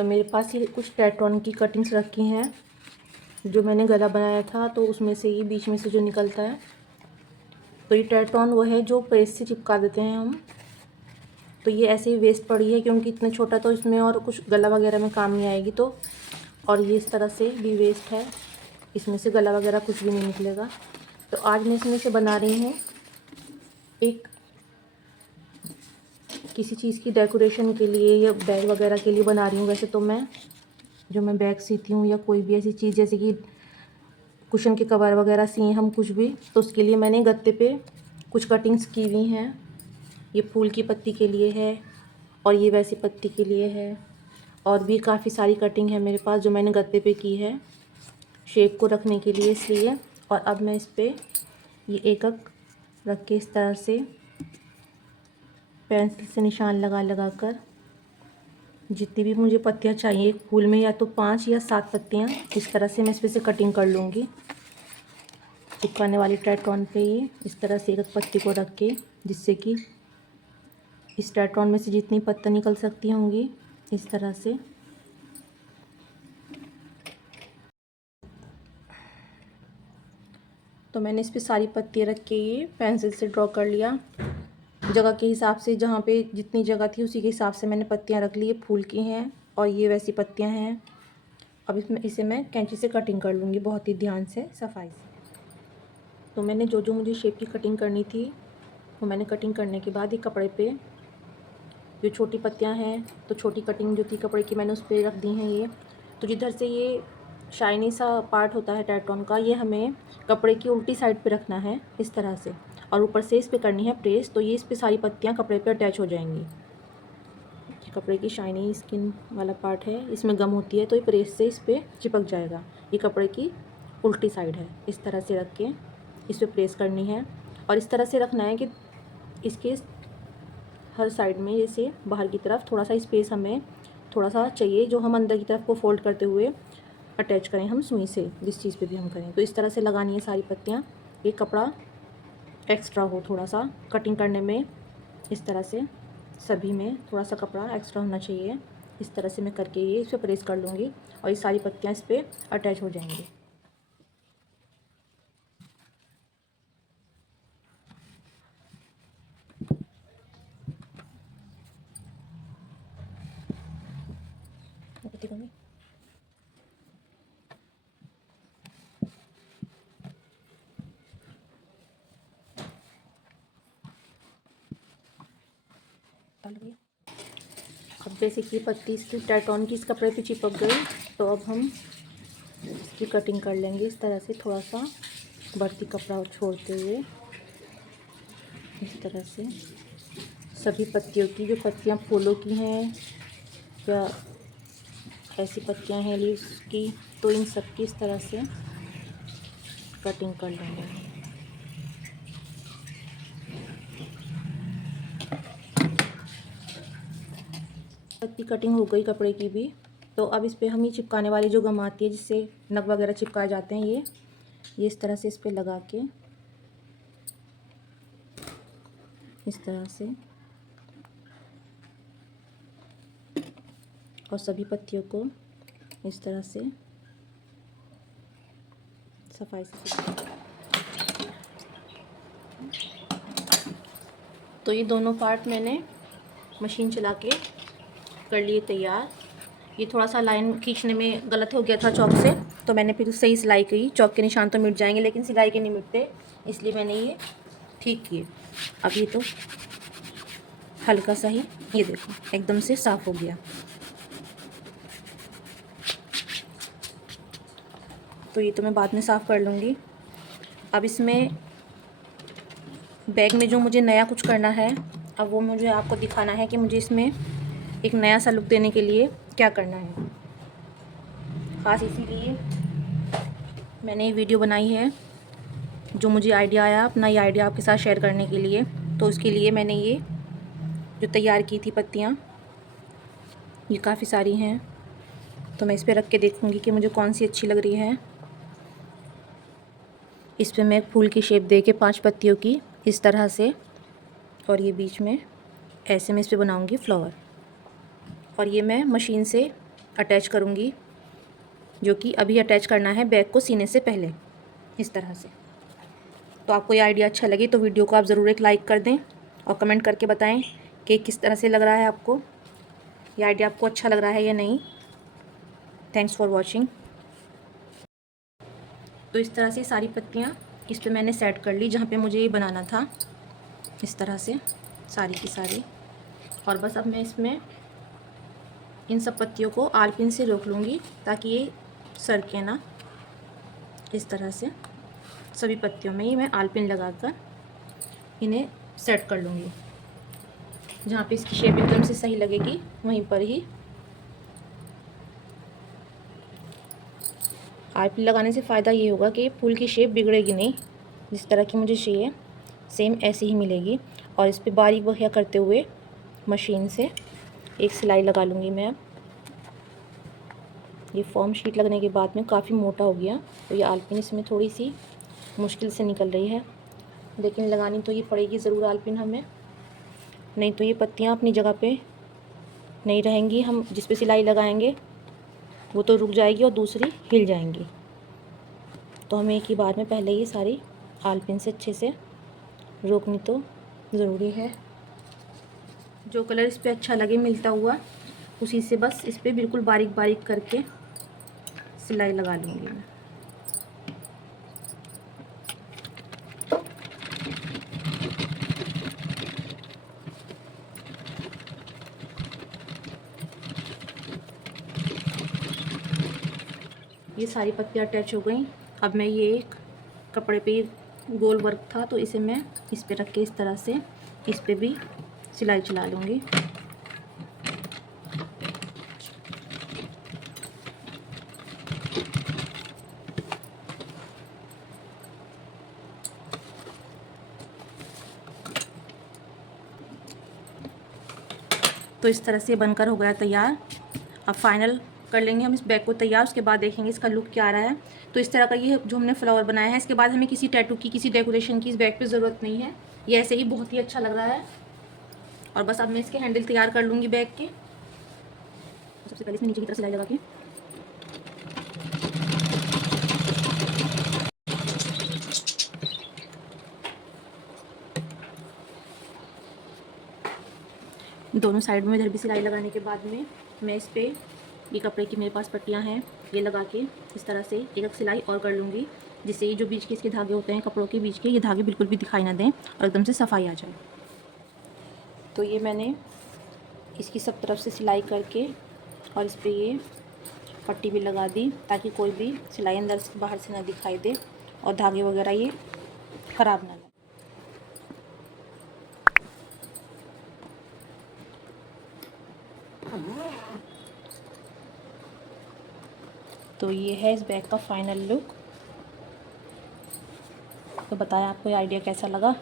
तो मेरे पास ये कुछ टेट्रॉन की कटिंग्स रखी हैं, जो मैंने गला बनाया था तो उसमें से ये बीच में से जो निकलता है, तो ये टेट्रॉन वो है जो प्रेस से चिपका देते हैं हम। तो ये ऐसे ही वेस्ट पड़ी है क्योंकि इतना छोटा तो इसमें और कुछ गला वगैरह में काम नहीं आएगी, तो और ये इस तरह से भी वेस्ट है, इसमें से गला वगैरह कुछ भी नहीं निकलेगा। तो आज मैं इसमें से बना रही हूँ एक किसी चीज़ की डेकोरेशन के लिए या बैग वगैरह के लिए बना रही हूँ। वैसे तो मैं जो मैं बैग सीती हूँ या कोई भी ऐसी चीज़ जैसे कि कुशन के कवर वगैरह सिए हम कुछ भी, तो उसके लिए मैंने गत्ते पे कुछ कटिंग्स की हुई हैं। ये फूल की पत्ती के लिए है और ये वैसी पत्ती के लिए है, और भी काफ़ी सारी कटिंग है मेरे पास जो मैंने गत्ते पे की है शेप को रखने के लिए, इसलिए। और अब मैं इस पर ये एक रख के इस तरह से पेंसिल से निशान लगा लगा कर जितनी भी मुझे पत्तियाँ चाहिए एक फूल में, या तो 5 या 7 पत्तियाँ, इस तरह से मैं इस पर से कटिंग कर लूँगी। चिपकाने वाली टेट्रॉन पे ये इस तरह से एक पत्ती को रख के, जिससे कि इस टेट्रॉन में से जितनी पत्तियाँ निकल सकती होंगी इस तरह से। तो मैंने इस पर सारी पत्तियाँ रख के ये पेंसिल से ड्रॉ कर लिया। जगह के हिसाब से, जहाँ पे जितनी जगह थी उसी के हिसाब से मैंने पत्तियाँ रख ली। ये फूल की हैं और ये वैसी पत्तियाँ हैं। अब इसमें इसे मैं कैंची से कटिंग कर लूँगी बहुत ही ध्यान से, सफाई से। तो मैंने जो जो मुझे शेप की कटिंग करनी थी वो मैंने कटिंग करने के बाद एक कपड़े पे जो छोटी पत्तियाँ हैं, तो छोटी कटिंग जो थी कपड़े की मैंने उस पर रख दी हैं ये। तो जिधर से ये शाइनी सा पार्ट होता है टेट्रॉन का, ये हमें कपड़े की उल्टी साइड पे रखना है इस तरह से, और ऊपर से इस पे करनी है प्रेस। तो ये इस पे सारी पत्तियाँ कपड़े पे अटैच हो जाएंगी। कपड़े की शाइनी स्किन वाला पार्ट है, इसमें गम होती है, तो ये प्रेस से इस पर चिपक जाएगा। ये कपड़े की उल्टी साइड है, इस तरह से रख के इस पर प्रेस करनी है। और इस तरह से रखना है कि इसके हर साइड में जैसे बाहर की तरफ थोड़ा सा स्पेस हमें थोड़ा सा चाहिए, जो हम अंदर की तरफ को फोल्ड करते हुए अटैच करें हम सुई से, जिस चीज़ पे भी हम करें। तो इस तरह से लगानी है सारी पत्तियाँ। ये कपड़ा एक्स्ट्रा हो थोड़ा सा कटिंग करने में, इस तरह से सभी में थोड़ा सा कपड़ा एक्स्ट्रा होना चाहिए। इस तरह से मैं करके ये इस पर प्रेस कर लूँगी और ये सारी पत्तियाँ इस पर अटैच हो जाएंगी। अब जैसे कि पत्ती इसकी टेट्रॉन की इस कपड़े पे चिपक गई, तो अब हम इसकी कटिंग कर लेंगे इस तरह से, थोड़ा सा बढ़ती कपड़ा छोड़ते हुए इस तरह से। सभी पत्तियों की, जो पत्तियाँ फूलों की हैं या ऐसी पत्तियाँ हैं लीव्स की, तो इन सब की इस तरह से कटिंग कर लेंगे। पत्ती कटिंग हो गई कपड़े की भी। तो अब इस पर हम ये चिपकाने वाली जो गम आती है जिससे नग वगैरह चिपकाए जाते हैं, ये इस तरह से इस पर लगा के इस तरह से, और सभी पत्तियों को इस तरह से सफाई से। तो ये दोनों पार्ट मैंने मशीन चला के कर लिए तैयार। ये थोड़ा सा लाइन खींचने में गलत हो गया था चौक से, तो मैंने फिर सही सिलाई की। चौक के निशान तो मिट जाएंगे लेकिन सिलाई के नहीं मिटते, इसलिए मैंने ये ठीक किए। अब ये तो हल्का सा ही, ये देखो एकदम से साफ़ हो गया। तो ये तो मैं बाद में साफ़ कर लूँगी। अब इसमें बैग में जो मुझे नया कुछ करना है, अब वो मुझे आपको दिखाना है कि मुझे इसमें एक नया सा लुक देने के लिए क्या करना है। ख़ास इसीलिए मैंने ये वीडियो बनाई है, जो मुझे आइडिया आया अपना ये आइडिया आपके साथ शेयर करने के लिए। तो उसके लिए मैंने ये जो तैयार की थी पत्तियाँ, ये काफ़ी सारी हैं, तो मैं इस पर रख के देखूँगी कि मुझे कौन सी अच्छी लग रही है। इस पर मैं एक फूल की शेप दे के 5 पत्तियों की इस तरह से, और ये बीच में ऐसे मैं इस पर बनाऊँगी फ्लावर, और ये मैं मशीन से अटैच करूँगी, जो कि अभी अटैच करना है बैग को सीने से पहले, इस तरह से। तो आपको ये आइडिया अच्छा लगे तो वीडियो को आप ज़रूर एक लाइक कर दें और कमेंट करके बताएं कि किस तरह से लग रहा है आपको, ये आइडिया आपको अच्छा लग रहा है या नहीं। Thanks for watching. तो इस तरह से सारी पत्तियाँ इस पे मैंने सेट कर ली जहाँ पे मुझे ये बनाना था, इस तरह से सारी की सारी। और बस अब मैं इसमें इन सब पत्तियों को आलपिन से रोक लूँगी ताकि ये सरके ना। इस तरह से सभी पत्तियों में ही मैं आलपिन लगाकर इन्हें सेट कर लूँगी, जहाँ पे इसकी शेप एकदम से सही लगेगी वहीं पर ही। आलपिन लगाने से फ़ायदा ये होगा कि फूल की शेप बिगड़ेगी नहीं, जिस तरह की मुझे चाहिए सेम ऐसी ही मिलेगी। और इस पर बारीक बखिया करते हुए मशीन से एक सिलाई लगा लूँगी मैं। अब ये फॉर्म शीट लगने के बाद में काफ़ी मोटा हो गया, तो ये आलपिन इसमें थोड़ी सी मुश्किल से निकल रही है, लेकिन लगानी तो ये पड़ेगी ज़रूर आलपिन हमें, नहीं तो ये पत्तियाँ अपनी जगह पे नहीं रहेंगी। हम जिस पे सिलाई लगाएंगे वो तो रुक जाएगी और दूसरी हिल जाएंगी। तो हमें एक ही बार में पहले ये सारी आलपिन से अच्छे से रोकनी तो ज़रूरी है। जो कलर इस पे अच्छा लगे मिलता हुआ, उसी से बस इस पे बिल्कुल बारीक बारीक करके सिलाई लगा लूँगी मैं। ये सारी पत्तियाँ अटैच हो गई। अब मैं ये एक कपड़े पे गोल वर्क था तो इसे मैं इस पे रख के इस तरह से इस पे भी सिलाई चला लूँगी। तो इस तरह से बनकर हो गया तैयार। अब फाइनल कर लेंगे हम इस बैग को तैयार, उसके बाद देखेंगे इसका लुक क्या आ रहा है। तो इस तरह का ये जो हमने फ्लावर बनाया है, इसके बाद हमें किसी टैटू की, किसी डेकोरेशन की इस बैग पे ज़रूरत नहीं है। ये ऐसे ही बहुत ही अच्छा लग रहा है। और बस अब मैं इसके हैंडल तैयार कर लूँगी बैग के। सबसे पहले इसमें नीचे की तरफ सिलाई लगा के दोनों साइड में इधर भी सिलाई लगाने के बाद में मैं इस पर ये कपड़े की मेरे पास पट्टियाँ हैं, ये लगा के इस तरह से एक सिलाई और कर लूँगी, जिससे ये जो बीच के इसके धागे होते हैं कपड़ों के बीच के, ये धागे बिल्कुल भी दिखाई ना दें और एकदम से सफाई आ जाए। तो ये मैंने इसकी सब तरफ से सिलाई करके और इस पर ये पट्टी भी लगा दी ताकि कोई भी सिलाई अंदर से बाहर से ना दिखाई दे और धागे वगैरह ये ख़राब ना लगे। तो ये है इस बैग का फाइनल लुक। तो बताया आपको ये आइडिया कैसा लगा।